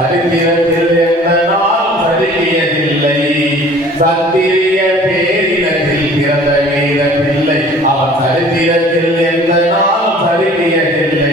சரித்திரத்தில் எந்த நாள் சருகியதில்லை சத்திரிய பேரினத்தில் பிறந்த வீர பிள்ளை. அவர் சரித்திரத்தில் எந்த நாள் சருகியதில்லை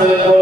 Senhor.